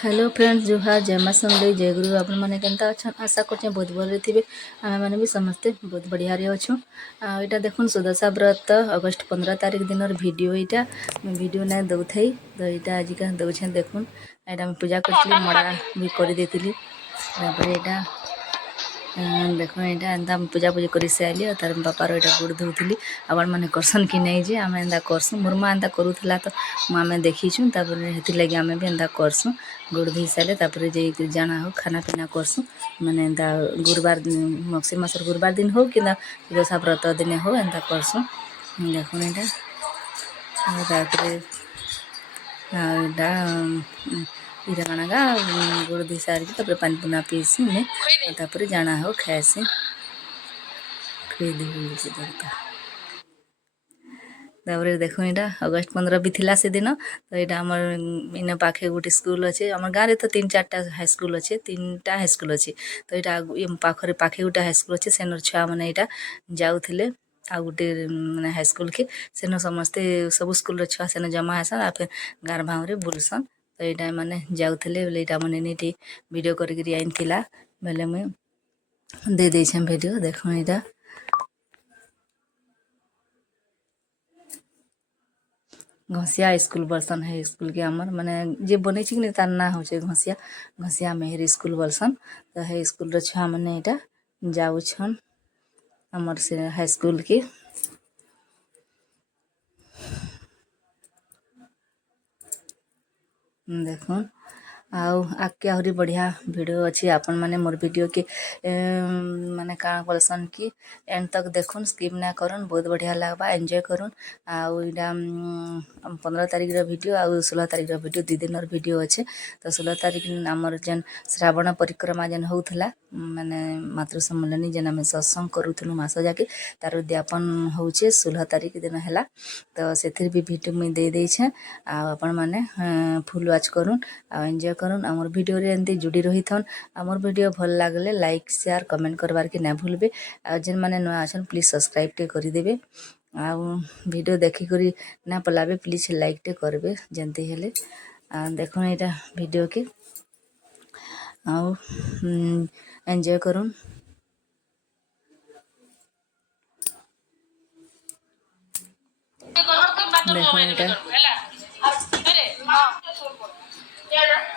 Hello friends जुहार जय मां समलेई जय गुरु आपण मैंने केनता अच्छा आशा करछे बहुत भल थे आम मैंने भी समस्ते बहुत बढ़िया अच्छू यहाँ देखुन सुदशा व्रत अगस्ट 15 तारिख दिन वीडियो यहाँ वीडियो ना दौ थी तो यहाँ आज दौछे देखुन यहाँ पूजा करी मड़ा भी करदी यहाँ देख यहाँ एंता पूजा पूजा कर सारे तार बापार यहाँ गोड़ धोली आपण मैंने करसन कि नहीं जे आम एंता करसुँ मोर माँ एंता करूला तो आम देखीछुँ लगे आम भी एंता करसुँ गोड़ धोई सारे जे जाना हो खाना पीना करसुँ मैंने एंता गुरुवार मगसी मासर गुरुवार दिन हो कि दशा व्रत दिन हो एंता करसुँ देख यहाँ इरा काणागा गोड़ धोई सारिक पानी पुना पीसी तापर जाना हो खाएसी तापर देखो यहाँ अगस्ट 15 भी थिला से दिन तो यहाँ आम इन पाखे गोटे स्कूल अच्छे आम गाँव में तो 3-4टा हाईस्कल अच्छे 3टा हाईस्कल अच्छे तो यहाँ पाखे पाखे गोटे हाईस्कल अच्छे सेनर छुआ मैंने यहाँ जाऊे आ गोटे मैंने हाईस्कल के सेन समस्ते सब स्कूल छुआ सेन जमा हेसन आ फिर गाँव भाव बुलसन तो यहाँ मैंने जाऊे बोले यहाँ मैंने वीडियो करके आईला बेले मुई दे देछे वीडियो देख यहाँ घसिया स्कूल बलसन है स्कूल के आमर माने जे बने कि नहीं तार ना हो घसिया घसिया मेहर स्कूल बलसन तो है स्कूल छुआ मैंने यहाँ जाऊन आमर से हाई स्कूल के देखो आगे आहरी बढ़िया वीडियो अच्छी आपण मैंने मोर वीडियो के माने काण बोलसन कि एंड तक देखुन स्किप ना करन बहुत बढ़िया लगवा एंजॉय करुन आउ इटा 15 तारिख वीडियो आउ 16 तारिख वीडियो 2 दिन वीडियो अच्छे तो 16 तारिख आमर जेन श्रावण परिक्रमा जेन होउथला माने मातृ सम्मेलनी जेन आम सत्संग करूथलु मास जाके तार उद्यापन होचे 16 तारिख दिन है तो से भी वीडियो मुझे दे देछे आपण मैंने फुल वाच करुन आ एंजॉय करुन आमर वीडियो रे एंती जुड़ी रही थन आमर वीडियो भल लागले लाइक शेयर कमेंट करवार के ना भूलबे आ जेन माने नया अछन प्लीज सब्सक्राइब टे करि देबे आ वीडियो देखि करी ना पलाबे प्लीज लाइक टे करबे जेंती हेले देखो एटा वीडियो के आ एंजॉय करुन देखो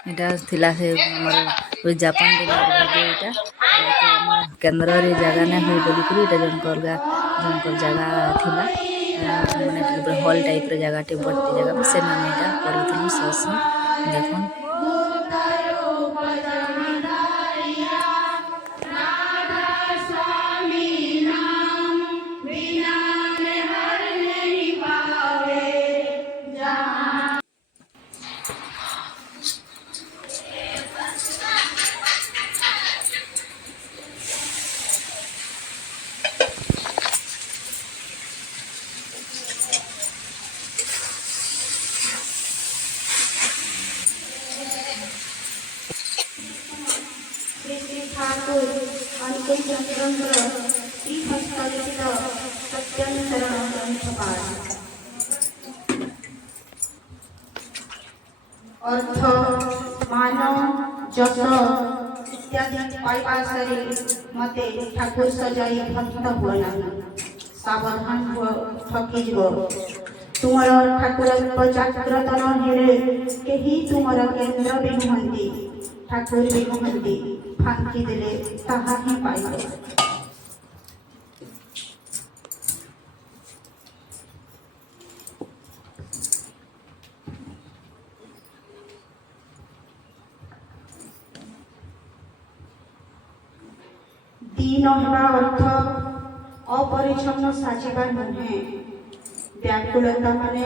एटा थिला से हमर जापान वीडियो एटा केंद्र रे जगह ना होई बोली करी एटा जनकर जगह थिला माने हॉल टाइप रे जगह टे बड़ती जगह से माने एटा करथलु सस देखो ठाकुर अंकुश चंद्र श्री हस्तलिखित सत्यंतरण ग्रंथपाठ अर्थ मान जस इत्यादि पाइबासरे मते ठाकुर सजाई भक्त हुआ सावधान हुआ ठकी जीव तुमर ठाकुरत्व जाग्रत न हेले केही तुमर केंद्र भी नुहंती ठाकुर भी नुहंती फांकी देले ताहा ही पाइबे दीन हेबा अर्थ अपरिच्छन्न साजिबा नुहे व्याकुलता माने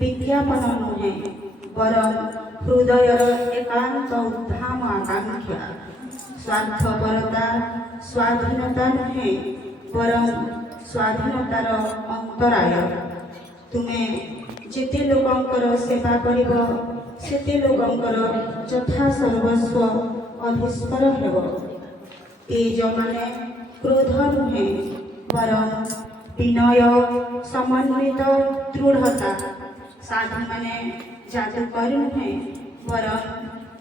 विज्ञापन नुहे बरं हृदयर एकांत उद्धाम आकांक्षा स्वार्थपरता स्वाधीनता नुहे बरं स्वाधीनतार अंतराय तुम्हें जेते लोकंकर सेवा करिब सेते लोकंकर यथा सर्वस्व अधिस्पर हेब तेज माने क्रोध नुहे बरं विनय समन्वित दृढ़ता साधु माने जादूकर नुहे बरं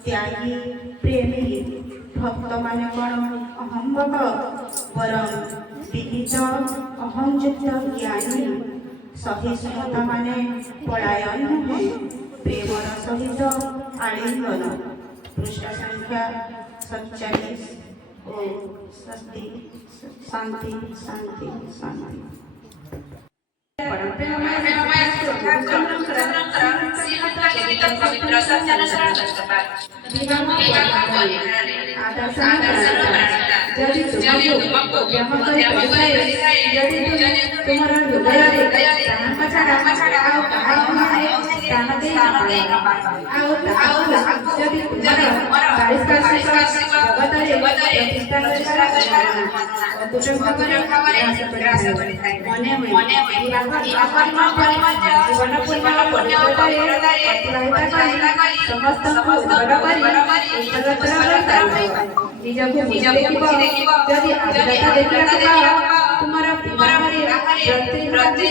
ত্যাগী প্রেমী ভক্তମାନେ କ'ଣ ଅହମ୍ଭବ ବରଂ ବିନୀତ ଅହଂଯୁକ୍ତ ଜ୍ଞାନୀ ସହିଷ୍ଣୁତା ମାନେ ପଳାୟନ ନୁହେଁ ପ୍ରେମର ସହିତ ଆଳିଙ୍ଗନ। ପୃଷ୍ଠ ସଂଖ୍ୟା 47 ଓ ଶାନ୍ତି ଶାନ୍ତି ଶାନ୍ତି ଶାନ୍ତି। ଯଦି ତୁମକୁ ବ୍ୟାହ କରିପାରିଥାଏ, ଯଦି ତୁମର ହୃଦୟରେ ତାହାଙ୍କ ଛଡ଼ା ଆଉ କାହାକୁ ସ୍ଥାନ ଦେଇ ଆଉ ତାହାକୁ ଯଦି ତୁମର ପାରିପାର୍ଶ୍ୱିକ ଜଗତରେ ପ୍ରତିଷ୍ଠା ଗ୍ରାସ କରିଥାଏ। ମନେ ମନେ ସମସ୍ତଙ୍କୁ ଉଜ୍ଜଳ କରି ନିଜକୁ ଦେଖିବ। ଯଦି ଆଦରତା ଦେଖିବାକୁ ପାଅ, ତୁମର ବିବାହରେ ପ୍ରତି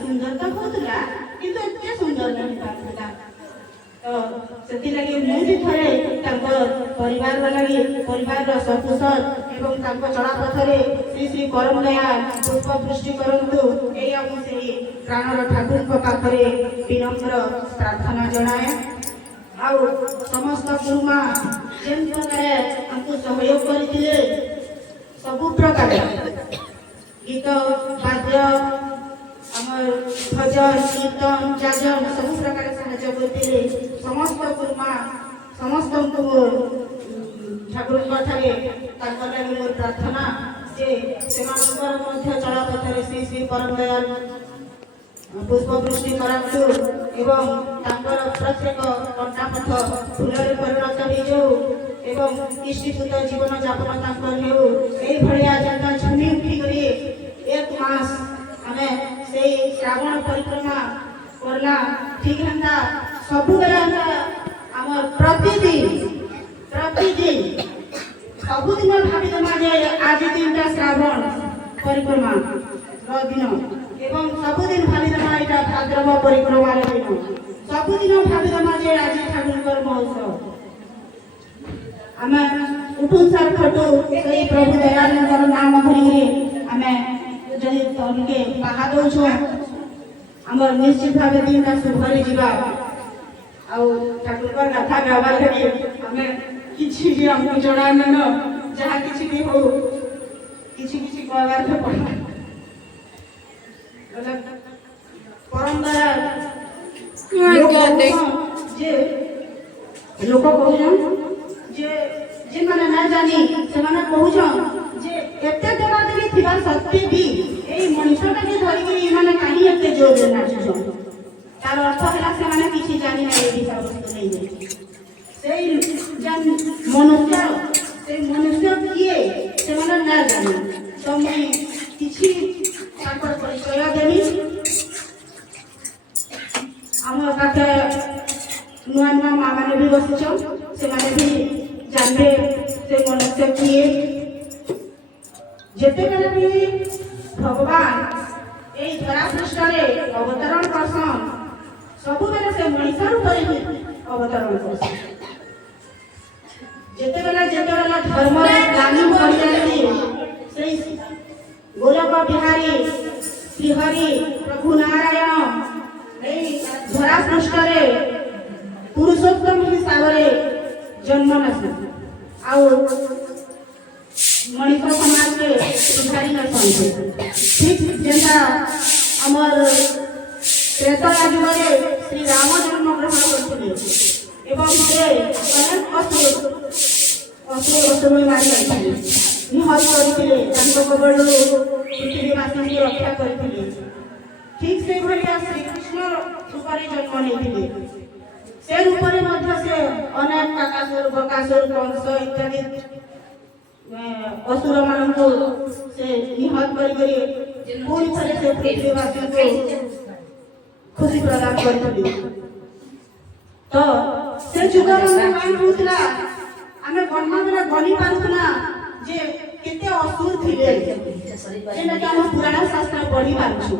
ସୁନ୍ଦର ତ ହଉଥିଲା କିନ୍ତୁ ଏତେ ସୁନ୍ଦର ଲାଗିପାରୁଥିଲା। ତ ସେଥିଲାଗି ମୁଁ ବି ଥରେ ତାଙ୍କ ପରିବାର ଲାଗି ପରିବାରର ସକୁଶଳ ଏବଂ ତାଙ୍କ ଚଳାପଥରେ ଶ୍ରୀ ଶ୍ରୀ ପରମ ଦୟାଳ ପୁଷ୍ପ ବୃଷ୍ଟି କରନ୍ତୁ, ଏଇଆ ମୁଁ ସେହି ପ୍ରାଣର ଠାକୁରଙ୍କ ପାଖରେ ବିନମ୍ର ପ୍ରାର୍ଥନା ଜଣାଏ। ଆଉ ସମସ୍ତ ଗୁରୁମା ଯେନ୍ ପ୍ରକାରେ ଆମକୁ ସହଯୋଗ କରିଥିଲେ, ସବୁ ପ୍ରକାର ଗୀତ ବାଦ୍ୟ আমার ভজন কীর্তন যাজন ସବୁ ପ୍ରକାର ସାହାଯ୍ୟ କରିଥିଲେ। ସମସ୍ତ ଗୁରୁମା ସମସ୍ତଙ୍କୁ ଠାକୁରଙ୍କ ଠାରେ ତାଙ୍କ ଲାଗି ମୋର ପ୍ରାର୍ଥନା ଯେ ସେମାନଙ୍କର ମଧ୍ୟ ଚଳାପଥରେ ଶ୍ରୀ ଶ୍ରୀ ପରମ ଦୟାଲ ପୁଷ୍ପ ବୃଷ୍ଟି କରନ୍ତୁ ଏବଂ ତାଙ୍କର ପ୍ରତ୍ୟେକ କଣ୍ଟାପଥ ଫୁଲରେ ପରିଣତ ହେଇଯାଉ ଏବଂ ଇଷ୍ଟିପୂତ ଜୀବନ ଯାପନ ତାଙ୍କର ହେଉ। ଏଇଭଳିଆ ଯେନ୍ତା ଝୁମି ଉଠିକରି ଏକ ମାସ ଆମେ ସେଇ ଶ୍ରାବଣ ପରିକ୍ରମା କରଲା, ଠିକ୍ ହେନ୍ତା ସବୁବେଳେ ଆମର ପ୍ରତିଦିନ ସବୁଦିନ ଭାବିଦେମା ଯେ ଆଜି ଦିନଟା ଶ୍ରାବଣ ପରିକ୍ରମା ଦିନ ଏବଂ ସବୁଦିନ ଭାବିଦେମା ଏଇଟା ଭାଦ୍ରବ ପରିକ୍ରମାର ଦିନ, ସବୁଦିନ ଭାବିଦେମା ଯେ ଆଜି ଠାକୁରଙ୍କର ମହୋତ୍ସବ। ଆମେ ଉଠୁ ସାର୍ ଖଟୁ ସେଇ ପ୍ରଭୁ ଦୟାଳଙ୍କର ନାମ ଧରିକିରି ଆମେ ଯଦି ତମକେ ବାହା ଦଉଛୁ ଆମର ନିଶ୍ଚିତ ଭାବେ ଦିନଟା ଶୁଭରେ ଯିବା। ଆଉ ଠାକୁରଙ୍କର କଥା ଗାଇବାର ଲାଗି ଆମେ କିଛି ବି ଆମକୁ ଜଣା ନେନ, ଯାହା କିଛି ବି ହଉ କିଛି କିଛି କହିବାରେ ପଡ଼ିବ। ପରମ ଦୟାଳ ଲୋକ କହୁଛନ୍ ଯେ ଯେମାନେ ନା ଜାନି ସେମାନେ କହୁଛନ୍ ଯେ ଏତେ ଦେବାଦେବୀ ଥିବା ସତ୍ତ୍ୱେ ବି ଏଇ ମଣିଷଟାকে ଧରିକିରି ଏମାନେ କାହିଁ ଏତେ ଜୋରରେ ନାଚୁଛନ୍। ତାର ଅର୍ଥ ହେଲା ସେମାନେ କିଛି ଜାଣି ନାହିଁ ଏ ବିଷୟବସ୍ତୁ ନେଇ। ସେଇ ମନୁଷ୍ୟ କିଏ ସେମାନେ ନା ଜାନି। ତ ମୁଇଁ କିଛି ତାଙ୍କର ପରିଚୟ ଦେବି। ଆମ ପାଖେ ନୂଆ ନୂଆ ମା ମାନେ ବି ବସିଛନ୍, ସେମାନେ ବି ଜାଣିବେ ସେ ମନୁଷ୍ୟ କିଏ। ଯେତେବେଳେ ବି ଭଗବାନ এই ধরা পৃষ্ঠরে অবতরণ করছন, ସବୁବେଳେ ସେ ମଣିଷ ରୂପରେ ହିଁ ଅବତରଣ କରଛନ୍। ଯେତେବେଳେ ଧର୍ମର ଗ୍ଲାନି ପଡ଼ିଯାଇଛି, ସେଇ ଗୋଲକ ବିହାରୀ ଶ୍ରୀହରି ପ୍ରଭୁ ନାରାୟଣ এই ଧରା ପୃଷ୍ଠରେ ପୁରୁଷୋତ୍ତମ ହିସାବରେ ଜନ୍ମ ନେସନ୍ ଆଉ ମଣିଷ ସମାଜରେ ସୁଧାରି ନେସନ୍। ଠିକ୍ ଯେନ୍ତା ଆମର ତ୍ରେତୟା ଯୁଗରେ ଶ୍ରୀରାମ ଜନ୍ମଗ୍ରହଣ କରିଥିଲେ ଏବଂ ସେ ଅନେକ ଅସୁର ମାରି ଯାଇଥିଲେ, ନିହତ କରିଥିଲେ, ତାଙ୍କ କବଳରୁ ପୃଥିବୀବାସୀଙ୍କୁ ରକ୍ଷା କରିଥିଲେ। ଠିକ୍ ସେଇଭଳିଆ ଶ୍ରୀକୃଷ୍ଣ ରୂପରେ ଜନ୍ମ ନେଇଥିଲେ। ସେ ରୂପରେ ମଧ୍ୟ ସେ ଅନେକ କାକାସୁର ବକାସୁର କଂସ ଇତ୍ୟାଦି ଅସୁର ମାନଙ୍କୁ ସେ ନିହତ କରିକରି ପୁଣି ଥରେ ସେ ପୃଥିବୀବାସୀଙ୍କୁ ଖୁସି ପ୍ରଦାନ କରିଥିଲେ। ତ ସେ ଯୁଗରେ କାଣ ହଉଥିଲା, ଆମେ ଗଣମାନରେ ଗଣି ପାରୁଥିଲା ଯେ କେତେ ଅସୁର ଥିଲେ, ଯେନ୍ଟାକି ଆମେ ପୁରାଣ ଶାସ୍ତ୍ର ପଢି ପାରୁଛୁ।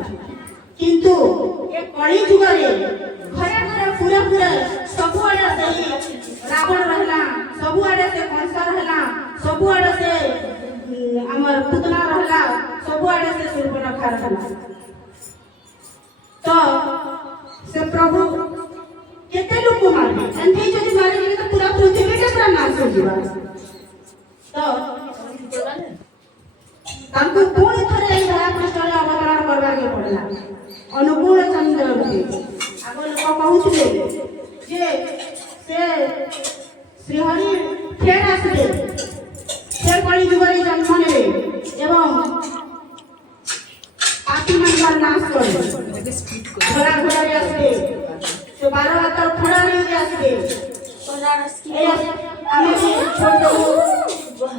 କିନ୍ତୁ ଏ କଳି ଯୁଗରେ ଘରେ ଘରେ ପୁରା ସବୁଆଡେ ସେଇ ରାବଣ ରହିଲା, ସବୁଆଡେ ସେ କଂସ ରହିଲା, ସବୁଆଡେ ସେ ଆମର ପୁତନା ରହିଲା, ସବୁଆଡେ ସେ ସୂର୍ପଣଖା ରହିଲା। ତ ସେ ପ୍ରଭୁ କେତେ ଲୋକ ମାରିବେ, ଏମିତି ଯଦି ମାରିଯିବେ ତ ପୁରା ପୃଥିବୀଟା ପୁରା ନାଶ ହେଇଯିବ। ତ ତାଙ୍କୁ ପୁଣି ଥରେ ଏଇ ଧରା ପୃଷ୍ଠରେ ଅବତରଣ କରିବାକୁ ପଡ଼ିଲା। ଅନୁକୂଳ ଚନ୍ଦ୍ର ରୂପେ ଆଗ ଲୋକ କହୁଥିଲେ ଯେ ସେ ଶ୍ରୀହରି ଫେର ଆସିବେ, ଫେର କଳି ଯୁଗରେ ଜନ୍ମ ନେବେ ଏବଂ ପାପୀମାନଙ୍କର ନାଶ କରିବେ। ଘୋଡ଼ା ଘୋଡ଼ାରେ ଆସିବେ, ସେ 12 ହାତ ଖଡ଼ା ନେଇକି ଆସିବେ। ଆମେ ବି ଛୋଟ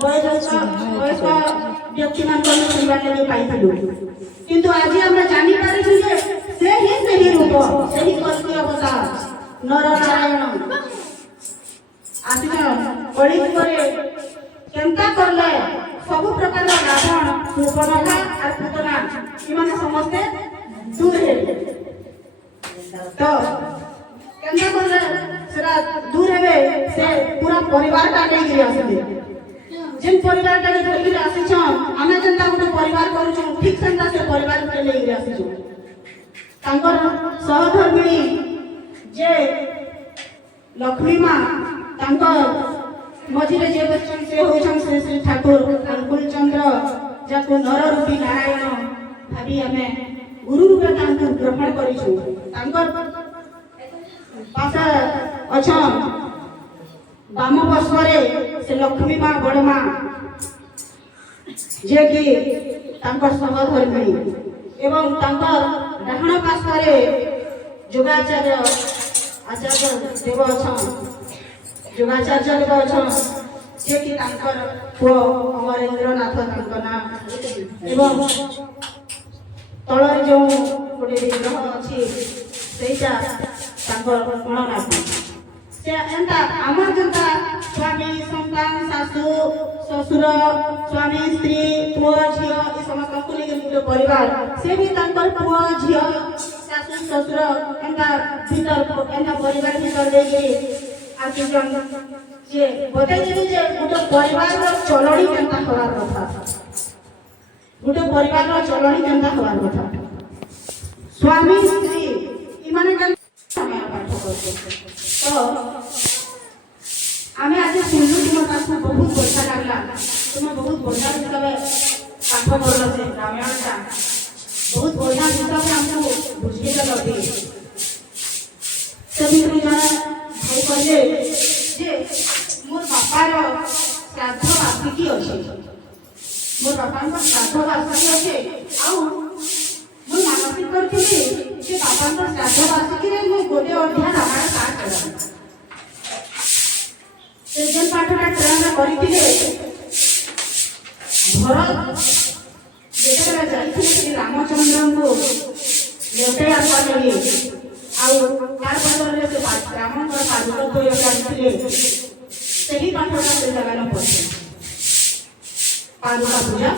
ବୟସ୍କ ବ୍ୟକ୍ତିମାନଙ୍କୁ ଶୁଣିବା ଲାଗି ପାଇଥିଲୁ, କିନ୍ତୁ ଆଜି ଆମେ ଜାଣିପାରିଛୁ ଯେ ସେ ହିଁ ସେହି ରୂପ, ସେହି କଳ୍କୀ ଅବତାର ନର ନାରାୟଣ ଆସିଛନ୍। କଳି ଯୁଗରେ କେନ୍ତା କରଲେ ସବୁ ପ୍ରକାର ରାବଣ ସୁବର୍ଣ୍ଣକା আর পুতনা এମାନେ ସମସ୍ତେ দূর ହେବେ তো কেন্তা করলে সেটা দূর হেবে সে পুরা পরিবারটা নেইকি আসবে যেন পরিবারটাকে ধরিকি আসিছন আমি যেন্তা গোটে পরিবার করুছু ঠিক সেন্তা সে পরিবারকে নেইকি আসিছু তাঙ্কর সহধর্মিণী যে লক্ষ্মী মা তাঙ্কর মঝিরে যে বচ্চন সে হইছন শ্রী শ্রী ঠাকুর অনুকূল চন্দ্র যাকে নররূপী নারায়ণ ভাবি আমি গুরু রূপে তাଙ୍କୁ গ্রহণ করিছু তাঙ্কর পাশে অছন বাম পার্শ্বরে সে লক্ষ্মী মা বড় মা যে কি তাঙ্কর সহধর্মিণী এবং তাঙ্কর ডাহণ পার্শ্বরে যোগাচার্য আচার্য দেব অছন যোগাচার্য দেব অছন যে কি তাঙ্কর পুଅ ଅମରେନ୍ଦ୍ରନାଥ ତାଙ୍କ ନାଁ ଏବଂ ତଳରେ ଯେଉଁ ଗୋଟେ ବିଗ୍ରହ ଅଛି ସେଇଟା ତାଙ୍କର ଗଣନାଥ ସେ ଏନ୍ତା ଆମର ଯେନ୍ତା ସ୍ୱାମୀ ସନ୍ତାନ ଶାଶୁ ଶ୍ୱଶୁର ସ୍ୱାମୀ ସ୍ତ୍ରୀ ପୁଅ ଝିଅ ଏ ସମସ୍ତଙ୍କୁ ନେଇକି ଗୋଟେ ପରିବାର ସେ ବି ତାଙ୍କର ପୁଅ ଝିଅ ଶାଶୁ ଶ୍ୱଶୁର ଏନ୍ତା ଭିତର ଏନ୍ତା ପରିବାର ଭିତର ଦେଇକି ଆସିଛନ୍ যে বতাইদেবি যে গোটে পরিবারর চলনি কেনতা হওয়ার কথা গোটে পরিবারর চলনি কেনতা হওয়ার কথা স্বামী স্ত্রী ইমানে কেন পাঠ করছে তো আমি আজ শুনলু তোমার কাছে বহুত বঢ়িয়া লাগলা তুমি বহুত বঢ়িয়া হিসাবে পাঠ করল সে রামায়ণটা বহুত বঢ়িয়া হিসাবে আমি বুঝিয়ে দেল সে ভিতরে জনে ভাই কহিলে যে মোর বাপার শ্রাদ্ধ বার্ষিকী আছে মোর বাপার শ্রাদ্ধ বার্ষিকী আছে আউ ମୁଁ ମାନସିକ କରିଥିଲି ଯେ ବାପାଙ୍କ ଶ୍ରାଦ୍ଧ ବାର୍ଷିକୀରେ ମୁଁ ଗୋଟେ ଅଧ୍ୟାୟ ରାମାୟଣ ପାଠ କଲି ସେ ଯେନ୍ ପାଠଟା ଟ୍ରେନରେ କରିଥିଲେ ଭରତ ଯେତେବେଳେ ଯାଇଥିଲେ ଶ୍ରୀ ରାମଚନ୍ଦ୍ରଙ୍କୁ ଲେଉଟାଇ ଆଣିବା ଲାଗି ଆଉ ତାର ବଦଳରେ ସେ ରାମଙ୍କର ପାଦୁକ ଆଣିଥିଲେ ସେହି ପାଠଟା ସେ ଜାଗାରେ ପଢିଥିଲେ ପାଦୁକା ପୂଜା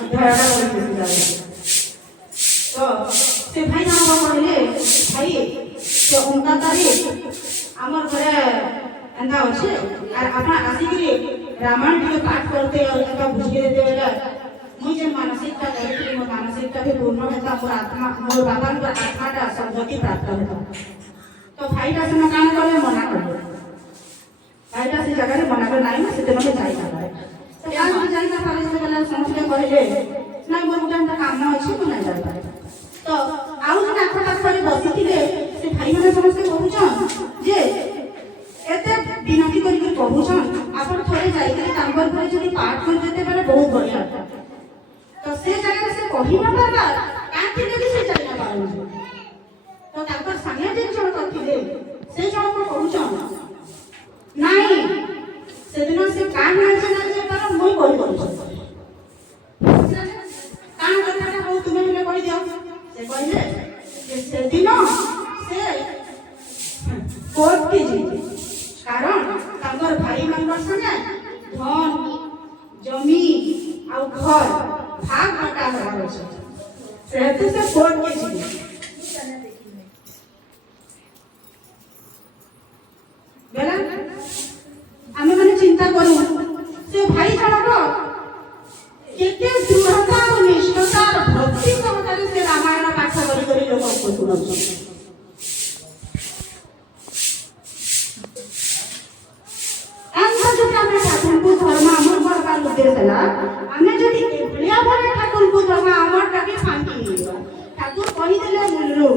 ଅଧ୍ୟାୟଟା କରିଥିଲେ তো সে ভাই জানা কহিলে ভাই সে 19 তারিখ আমার ঘরে এন্তা আছে আর আপনা আসিকি রামায়ণ টিকে পাঠ করতে আর একা বুঝিয়ে দিতে বেলা মুই যে মানসিকতা করিଥିଲି ମୋ ମାନସିକতা ବି ପୂର୍ଣ୍ଣ ହେତା ମୋର ଆତ୍ମା ମୋର ବାବାଙ୍କ ଆତ୍ମାଟା ସଦ୍ଗତି ପ୍ରାପ୍ତ ହେତା ତ ଭାଇଟା ସେନ କାମ କଲେ ମନା କଲେ ଭାଇଟା ସେ ଜାଗାରେ ମନା କଲେ ନାଇଁ ସେତେ ମତେ ଯାଇ ନା ପାରେ ତ ୟା ମୁଁ ଯାଇ ନା ପାରେ ସେ ବେଲା ସମସ୍ତେ କହିଲେ ନାଇଁ ମୋର ଗୋଟେ କାମ ଅଛି ମୁଁ ନାଇଁ ଯାଇ ପାରେ তো ଆଉ ଜଣେ ଆଖପାଖରେ ବସିଥିଲେ ସେ ଭାଇମାନେ ସମସ୍ତେ କହୁଛନ୍ ଯେ ଏତେ ବିନତି କରିକି କହୁଛନ୍ ଆପଣ ଥରେ ଯାଇଥିଲେ ତାଙ୍କର ଘରେ ଯଦି ପାଠ କରି ଯେତେବେଳେ ବହୁତ ବଢିଆ ତ ସେ ଜାଗାରେ ସେ କହି ନ ପାରବା କାହିଁକି ଯଦି ସେ ଯାଇ ନ ପାରନ୍ତି ତ ତାଙ୍କର ସାଙ୍ଗେ ଯେ ଜଣ କରିଥିଲେ ସେ ଜଣକ କହୁଛନ୍ ନାଇଁ ସେଦିନ ସେ କାହିଁ ଜାଣିছে ନା ଯେ ତାର ମୁଁ କହି କରୁଛନ୍ କାହିଁ କଥାଟା ହଉ ତୁମେ ହେଲେ କହିଦିଅ ସେ କହିଲେ ଯେ ସେଦିନ ସେ କୋର୍ଟ କେ ଯିବେ କାରଣ ତାଙ୍କର ଭାଇମାନଙ୍କର ସଙ୍ଗେ ଧନ ଜମି ଆଉ ଘର ଭାଗ ବଟା ହେବାର ଅଛି ସେହେତୁ ସେ କୋର୍ଟ କେ ଯିବେ ବେଲା ଆମେ ମାନେ ଚିନ୍ତା କରୁ ସେ ଭାଇ ଜଣକ କେତେ ଦୃଢ଼ତା ଆଉ ନିଷ୍ଠତା ଭକ୍ତି ସହକାରେ ସେ ରାମାୟଣ ପାଠ କରି କରି ଲୋକଙ୍କୁ ଶୁଣାଉଛନ୍ତି ଏନ୍ତା ଯଦି ଆମେ ଠାକୁରଙ୍କୁ ଧର୍ମ ଆମର କରବାର ଉଦ୍ଦେଶ୍ୟ ହେଲା ଆମେ ଯଦି ଏଭଳିଆ ଭାବେ ଠାକୁରଙ୍କୁ ଧର୍ମ ଆମରଟାକେ ଫାଙ୍କି ହେଇଯିବା ଠାକୁର କହିଦେଲେ ମୂଳରୁ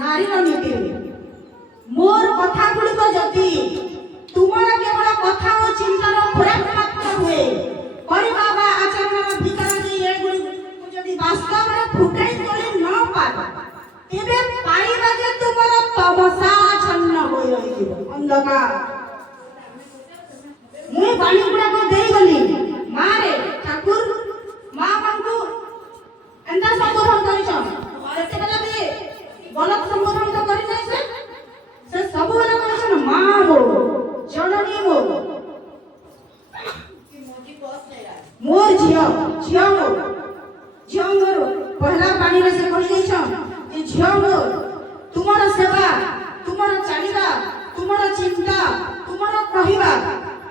ନାରୀର ନୀତିରେ ମୋର କଥା ଗୁଡ଼ିକ ଯଦି ତୁମର କେବଳ କଥା ଓ ଚିନ୍ତାର ଖୋରାକ ମାତ୍ର ହୁଏ କରିବା ବା ଆଚରଣର ଭିତରେ ଏଗୁଡ଼ିକୁ ଯଦି ବାସ୍ତବରେ ଫୁଟାଇ ତୋଳି ନ ପାର ତେବେ ପାଇବା ଯେ ତୁମର ତମସାଚ୍ଛନ୍ନ ହୋଇ ରହିଯିବ ଅନ୍ଧକାର ମୁଁ ବାଣୀ ଗୁଡ଼ାକ ଦେଇଗଲି ମାରେ ଠାକୁର ମା ମାନଙ୍କୁ ଏନ୍ତା ସମ୍ବୋଧନ କରିଛନ୍ ସେତେବେଳେ ବି ଗଲତ ସମ୍ବୋଧନ ତ କରିନାହିଁ ସେ ସବୁବେଳେ କରିଛନ୍ ମା ମୋ ଜନନୀ ମୋ ଝିଅ ମୋ ଝିଅ ମୋର ପହଲା ପାଣିରେ ସେ କହିଦେଇଛନ୍ ଯେ ଝିଅ ମୋର ତୁମର ସେବା ତୁମର ଚାଲିବା ତୁମର ଚିନ୍ତା ତୁମର କହିବା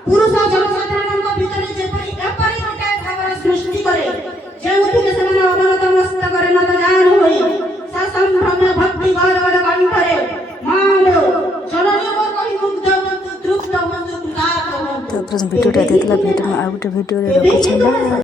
ପୁରୁଷ ଜନସାଧାରଣଙ୍କ ଭିତରେ ଯେପରି ଏପରି ଗୋଟାଏ ଭାବର ସୃଷ୍ଟି କରେ ଯେଉଁଥିରେ ସେମାନେ ଅବନତ ମସ୍ତକରେ ନତ ଜାନ ହୋଇ ସସମ୍ଭ୍ରମେ ଭକ୍ତି ଗୌରବର କଣ୍ଠରେ ମା ମୋ ଜନନୀ ମୋ କହି ମୁଗ୍ଧ ହୁଅନ୍ତୁ ତୃପ୍ତ ହୁଅନ୍ତୁ କୃତାର୍ଥ ହୁଅନ୍ତୁ। ତ ଭିଡ଼ିଓଟା ଦେଇଥିଲା ଭିଡ଼ିଓ ଆଉ ଗୋଟେ ଭିଡ଼ିଓରେ ରଖୁଛି।